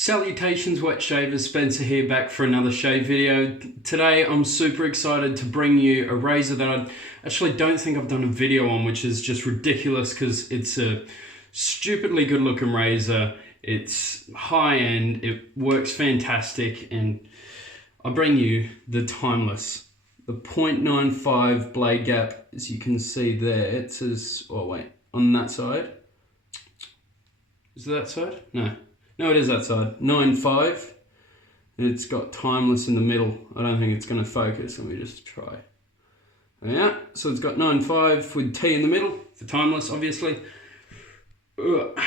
Salutations wet shavers, Spencer here back for another shave video. Today I'm super excited to bring you a razor that I actually don't think I've done a video on, which is just ridiculous because it's a stupidly good looking razor. It's high end, it works fantastic, and I bring you the Timeless. The 0.95 blade gap, as you can see there, it says, oh wait, on that side. Is it that side? No, it is that side. 9.5. It's got Timeless in the middle. I don't think it's going to focus. Let me just try. Yeah, so it's got 9.5 with T in the middle for Timeless, obviously. Ugh.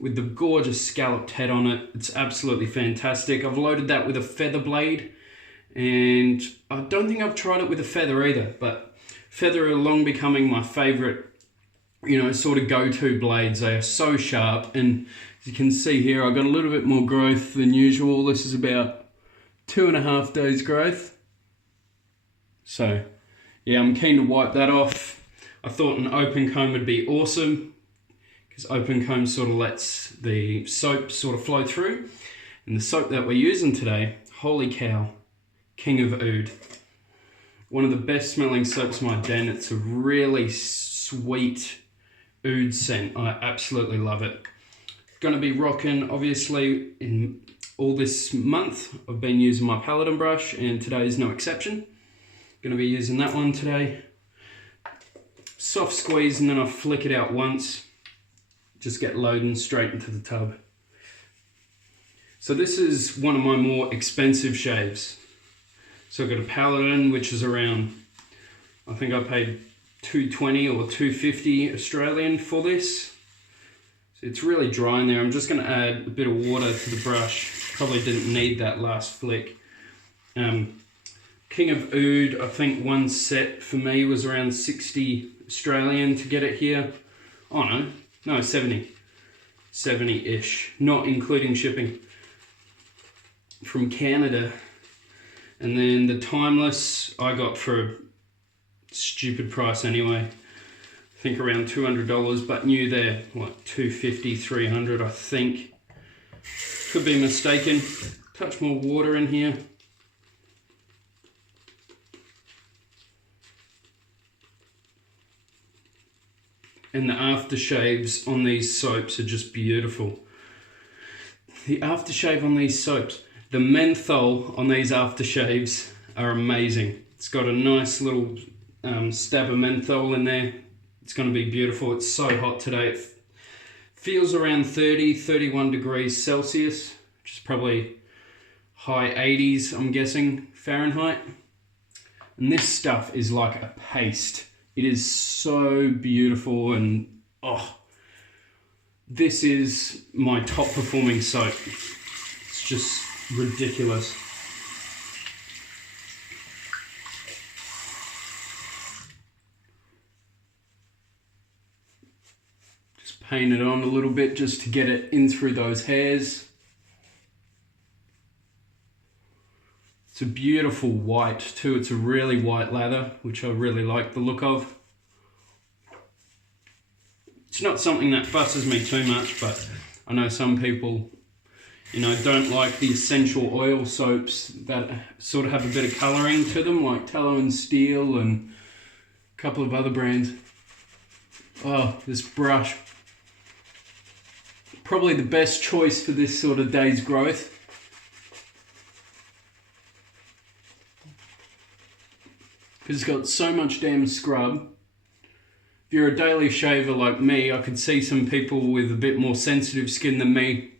With the gorgeous scalloped head on it. It's absolutely fantastic. I've loaded that with a feather blade, and I don't think I've tried it with a feather either, but feather are long becoming my favorite, sort of go-to blades. They are so sharp, and as you can see here, I've got a little bit more growth than usual. This is about 2.5 days growth. So yeah, I'm keen to wipe that off. I thought an open comb would be awesome because open comb sort of lets the soap sort of flow through. And the soap that we're using today, holy cow, King of Oud. One of the best smelling soaps in my den. It's a really sweet oud scent. I absolutely love it. Going to be rocking, obviously, in all this month. I've been using my Paladin brush, and today is no exception. Going to be using that one today. Soft squeeze, and then I flick it out once. Just get loading straight into the tub. So this is one of my more expensive shaves. So I've got a Paladin, which is around, I think I paid $220 or $250 Australian for this. It's really dry in there. I'm just going to add a bit of water to the brush. Probably didn't need that last flick. King of Oud, I think one set for me was around 60 Australian to get it here. Oh no, 70. 70-ish, not including shipping. From Canada. And then the Timeless I got for a stupid price anyway. I think around $200, but new there, what, $250, $300, I think. Could be mistaken. Touch more water in here. And the aftershaves on these soaps are just beautiful. The aftershave on these soaps, the menthol on these aftershaves are amazing. It's got a nice little stab of menthol in there. It's going to be beautiful. It's so hot today. It feels around 30, 31 degrees Celsius, which is probably high 80s, I'm guessing, Fahrenheit. And this stuff is like a paste. It is so beautiful, and this is my top performing soap. It's just ridiculous. Paint it on a little bit just to get it in through those hairs. It's a beautiful white too. It's a really white lather, which I really like the look of. It's not something that fusses me too much, but I know some people, don't like the essential oil soaps that sort of have a bit of colouring to them, like Tallow and Steel and a couple of other brands. Oh, this brush. Probably the best choice for this sort of day's growth. Because it's got so much damn scrub. If you're a daily shaver like me, I could see some people with a bit more sensitive skin than me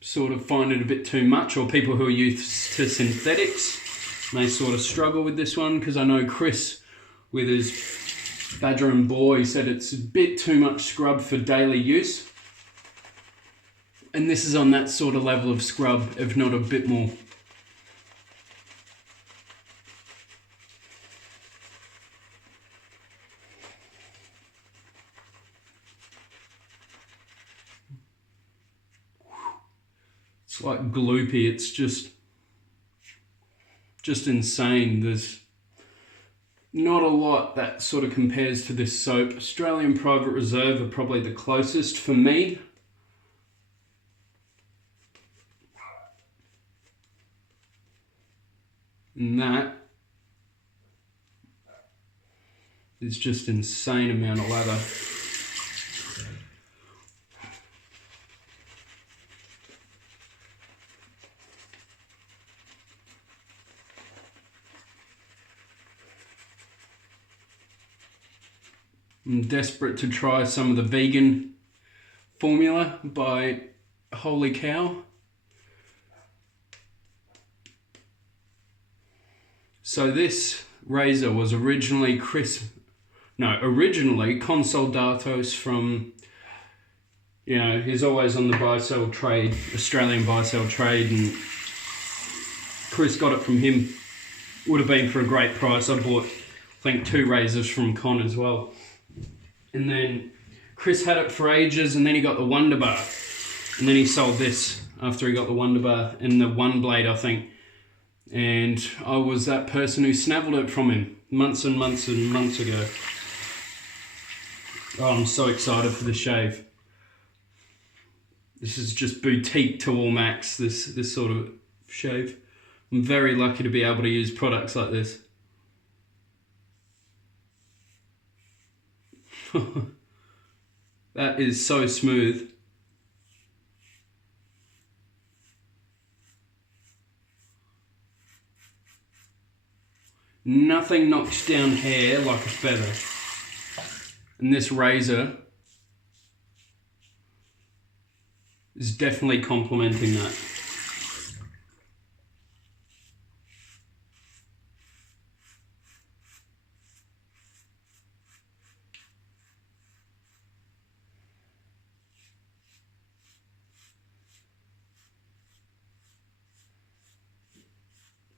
sort of find it a bit too much, or people who are used to synthetics may sort of struggle with this one, because I know Chris with his Badger and Boy said it's a bit too much scrub for daily use. And this is on that sort of level of scrub, if not a bit more. It's like gloopy. It's just insane. There's not a lot that sort of compares to this soap. Australian Private Reserve are probably the closest for me. And that is just insane amount of lather. I'm desperate to try some of the vegan formula by Holy Cow. So this razor was originally Consol Datos from, you know, he's always on the buy-sell trade, Australian buy-sell trade, and Chris got it from him. Would have been for a great price. I bought, I think, 2 razors from Con as well. And then Chris had it for ages, and then he got the Wonder Bar. And then he sold this after he got the Wonder Bar and the One Blade, I think. And I was that person who snavelled it from him months and months and months ago. Oh, I'm so excited for the shave. This is just boutique to all max, this sort of shave. I'm very lucky to be able to use products like this. That is so smooth. Nothing knocks down hair like a feather. And this razor is definitely complementing that.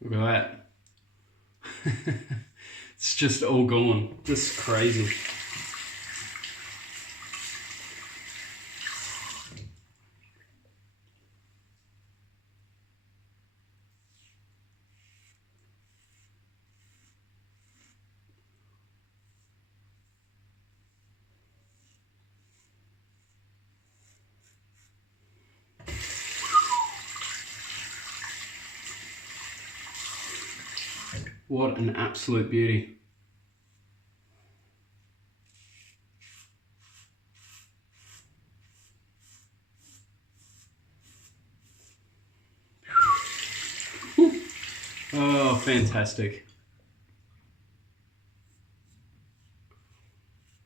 Look at that. It's just all gone. Just crazy. What an absolute beauty. Oh, fantastic.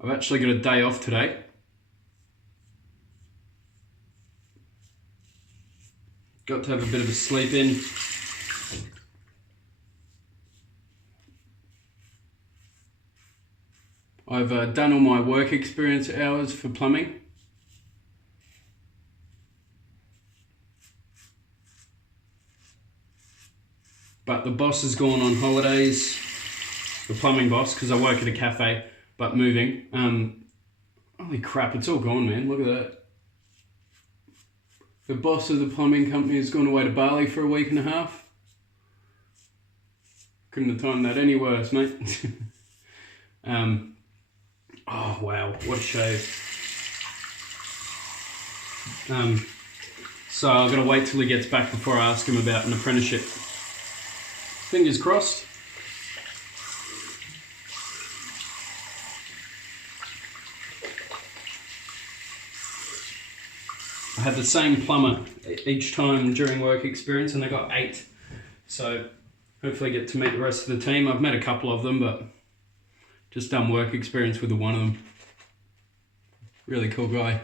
I've actually got a day off today. Got to have a bit of a sleep in. I've done all my work experience hours for plumbing. But the boss has gone on holidays, the plumbing boss, because I work at a cafe, but moving. Holy crap, it's all gone, man. Look at that. The boss of the plumbing company has gone away to Bali for a week and a half. Couldn't have timed that any worse, mate. Oh wow, what a shave. So I've got to wait till he gets back before I ask him about an apprenticeship. Fingers crossed. I had the same plumber each time during work experience and they got 8. So hopefully get to meet the rest of the team. I've met a couple of them, but just done work experience with the one of them. Really cool guy.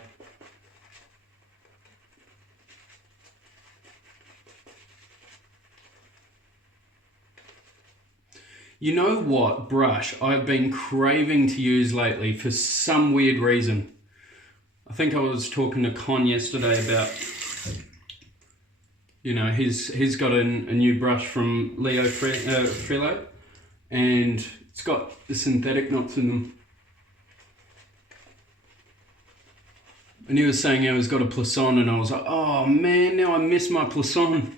You know what brush I've been craving to use lately for some weird reason? I think I was talking to Con yesterday about, you know, he's got a new brush from Leo Frilo, and it's got the synthetic knots in them. And he was saying how he's got a Plisson, and I was like, oh man, now I miss my Plisson.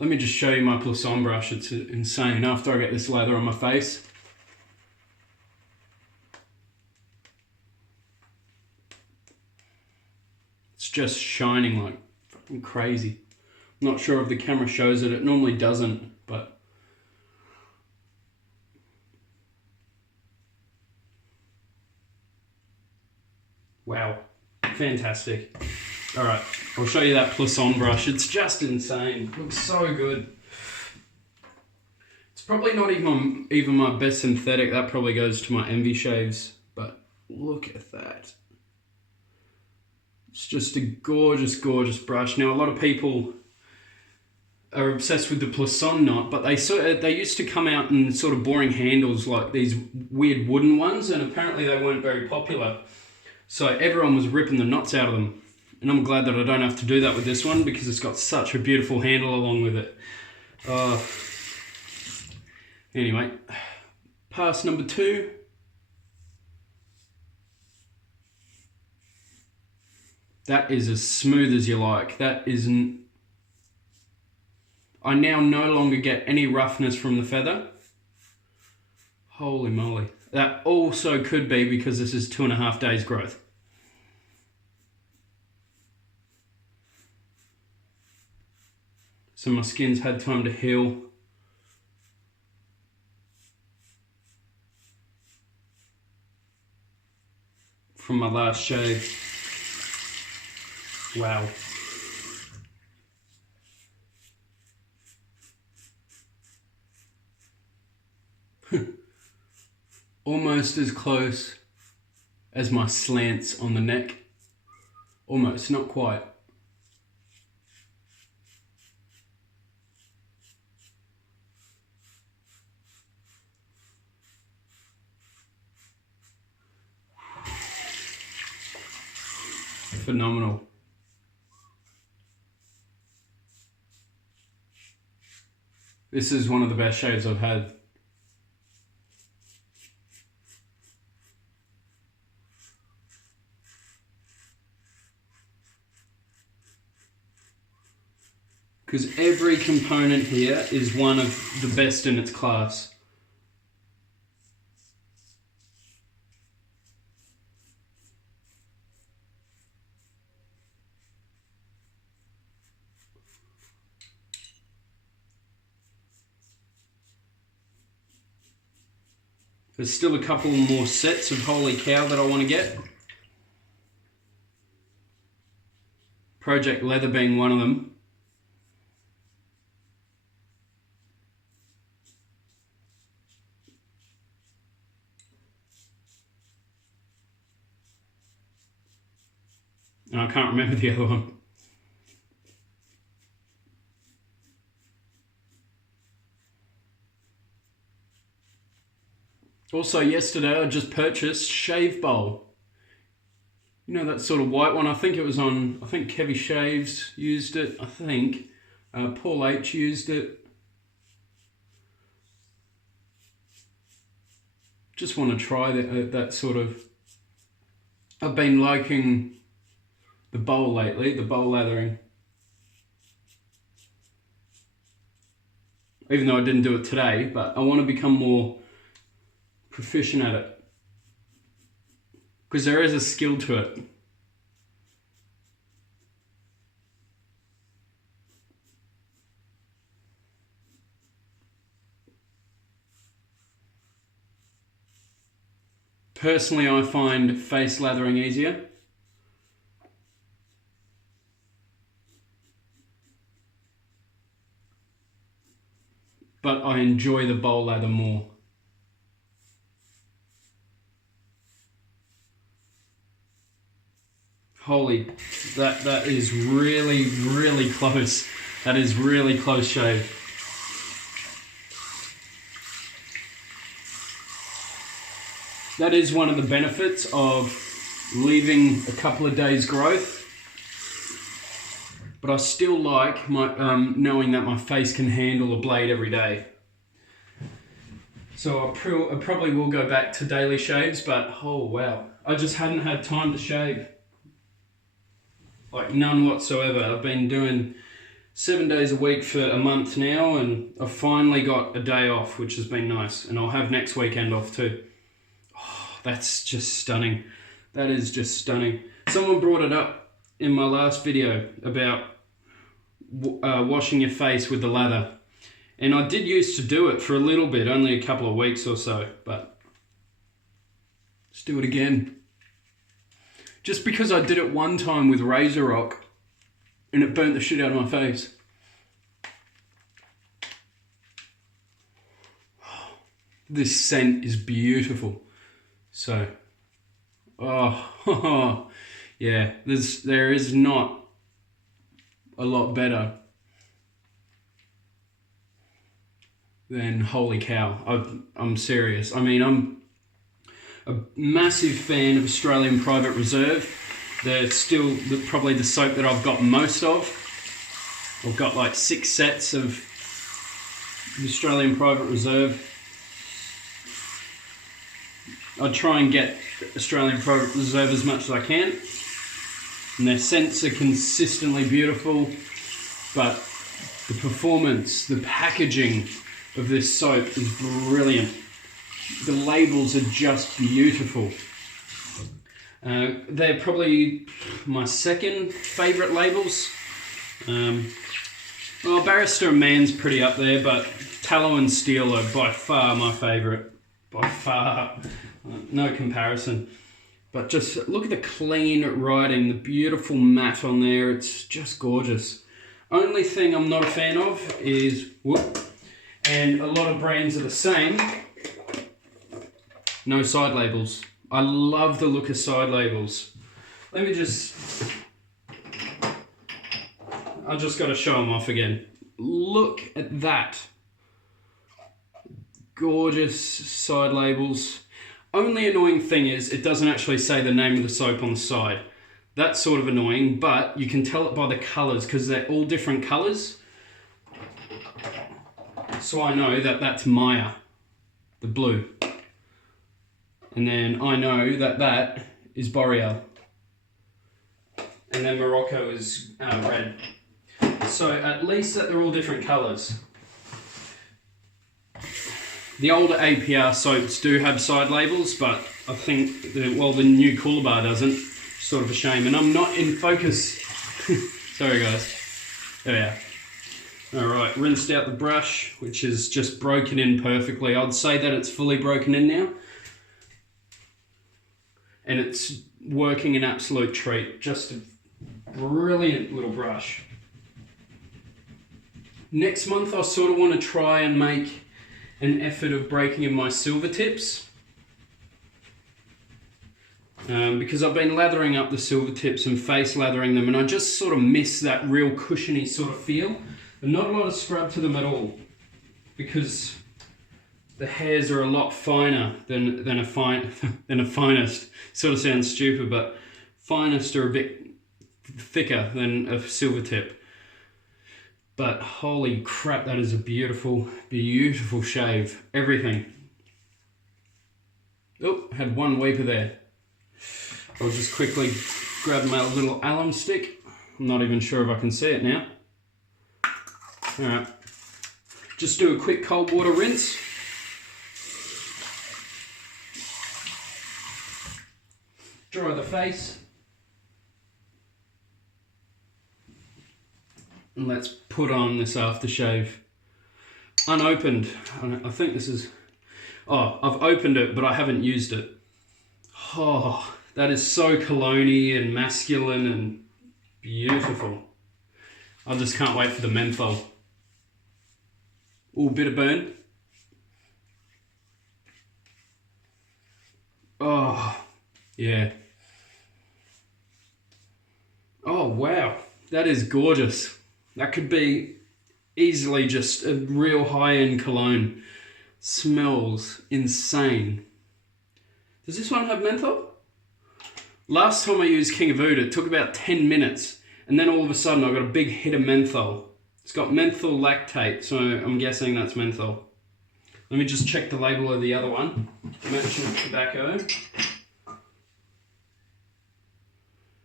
Let me just show you my Plisson brush. It's insane. After I get this lather on my face. It's just shining like fucking crazy. I'm not sure if the camera shows it. It normally doesn't, but Wow, fantastic. All right, I'll show you that Plisson brush. It's just insane. Looks so good. It's probably not even my best synthetic. That probably goes to my Envy shaves. But look at that. It's just a gorgeous, gorgeous brush. Now, a lot of people are obsessed with the Plisson knot, but they used to come out in sort of boring handles like these weird wooden ones, and apparently they weren't very popular. So everyone was ripping the knots out of them. And I'm glad that I don't have to do that with this one because it's got such a beautiful handle along with it. Anyway, pass number 2. That is as smooth as you like. That isn't... I now no longer get any roughness from the feather. Holy moly. That also could be because this is 2.5 days growth. So my skin's had time to heal. From my last shave. Wow. Almost as close as my slants on the neck. Almost, not quite. Phenomenal. This is one of the best shaves I've had. Because every component here is one of the best in its class. There's still a couple more sets of Holy Cow that I want to get. Project Leather being one of them. And I can't remember the other one. Also, yesterday I just purchased Shave Bowl. You know, that sort of white one. I think it was on, I think Kevy Shaves used it. I think Paul H used it. Just want to try that sort of... I've been liking the bowl lately, the bowl lathering. Even though I didn't do it today, but I want to become more proficient at it. Because there is a skill to it. Personally, I find face lathering easier. But I enjoy the bowl lather more. Holy, that is really, really close. That is really close shave. That is one of the benefits of leaving a couple of days growth. But I still like my knowing that my face can handle a blade every day. So I probably will go back to daily shaves, but oh wow. I just hadn't had time to shave. Like none whatsoever. I've been doing 7 days a week for a month now, and I've finally got a day off, which has been nice. And I'll have next weekend off too. Oh, that's just stunning. That is just stunning. Someone brought it up in my last video about washing your face with the lather. And I did used to do it for a little bit, only a couple of weeks or so, but let's do it again. Just because I did it one time with Razor Rock and it burnt the shit out of my face. This scent is beautiful. So, oh, yeah, there is not a lot better than Holy Cow. I'm serious. I mean, I'm a massive fan of Australian Private Reserve. They're still probably the soap that I've got most of. I've got like 6 sets of Australian Private Reserve. I try and get Australian Private Reserve as much as I can. And their scents are consistently beautiful, but the performance, the packaging of this soap is brilliant. The labels are just beautiful. They're probably my second favourite labels. Well, Barrister and Mann's pretty up there, but Tallow and Steel are by far my favourite. By far. No comparison. But just look at the clean writing, the beautiful matte on there. It's just gorgeous. Only thing I'm not a fan of is, and a lot of brands are the same, no side labels. I love the look of side labels. Let me just, I just got to show them off again. Look at that. Gorgeous side labels. Only annoying thing is it doesn't actually say the name of the soap on the side. That's sort of annoying, but you can tell it by the colours because they're all different colours. So I know that that's Maya, the blue. And then I know that that is Boreal. And then Morocco is red. So at least that they're all different colours. The older APR soaps do have side labels, but I think, the new Cooler Bar doesn't. Sort of a shame. And I'm not in focus. Sorry guys. There we are. Alright, rinsed out the brush, which is just broken in perfectly. I'd say that it's fully broken in now. And it's working an absolute treat. Just a brilliant little brush. Next month I sort of want to try and make an effort of breaking in my silver tips. Because I've been lathering up the silver tips and face lathering them, and I just sort of miss that real cushiony sort of feel. But not a lot of scrub to them at all, because the hairs are a lot finer than a finest. Sort of sounds stupid, but finest are a bit thicker than a silver tip. But holy crap, that is a beautiful, beautiful shave. Everything. Oh, had one weeper there. I'll just quickly grab my little alum stick. I'm not even sure if I can see it now. Alright. Just do a quick cold water rinse. Dry the face. And let's put on this aftershave. Unopened. I think this is... Oh, I've opened it, but I haven't used it. Oh, that is so cologne-y and masculine and beautiful. I just can't wait for the menthol. Ooh, bit of burn. Oh, yeah. Oh, wow. That is gorgeous. That could be easily just a real high-end cologne. Smells insane. Does this one have menthol? Last time I used King of Oud, it took about 10 minutes. And then all of a sudden I got a big hit of menthol. It's got menthol lactate, so I'm guessing that's menthol. Let me just check the label of the other one. Merchant tobacco.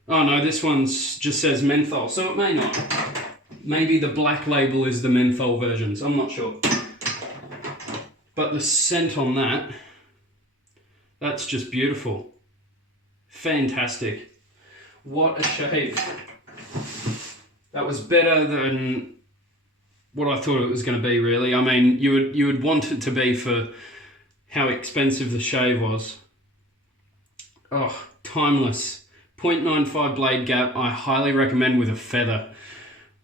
Oh no, this one's just says menthol, so it may not. Maybe the black label is the menthol versions, I'm not sure. But the scent on that, that's just beautiful. Fantastic. What a shave. That was better than what I thought it was going to be, really. I mean, you would want it to be for how expensive the shave was. Oh, timeless. 0.95 blade gap. I highly recommend with a feather.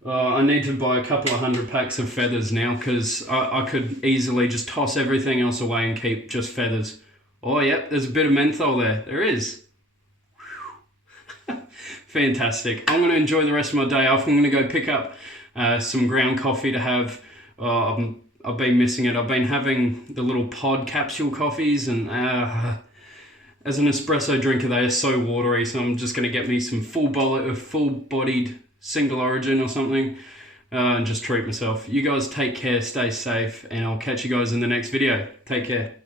I need to buy a couple of 100 packs of feathers now, because I could easily just toss everything else away and keep just feathers. Oh, yep, there's a bit of menthol there. There is. Fantastic. I'm going to enjoy the rest of my day off. I'm going to go pick up some ground coffee to have. I've been missing it. I've been having the little pod capsule coffees, and as an espresso drinker, they are so watery, so I'm just going to get me some full-bodied single origin or something, and just treat myself. You guys take care, stay safe, and I'll catch you guys in the next video. Take care.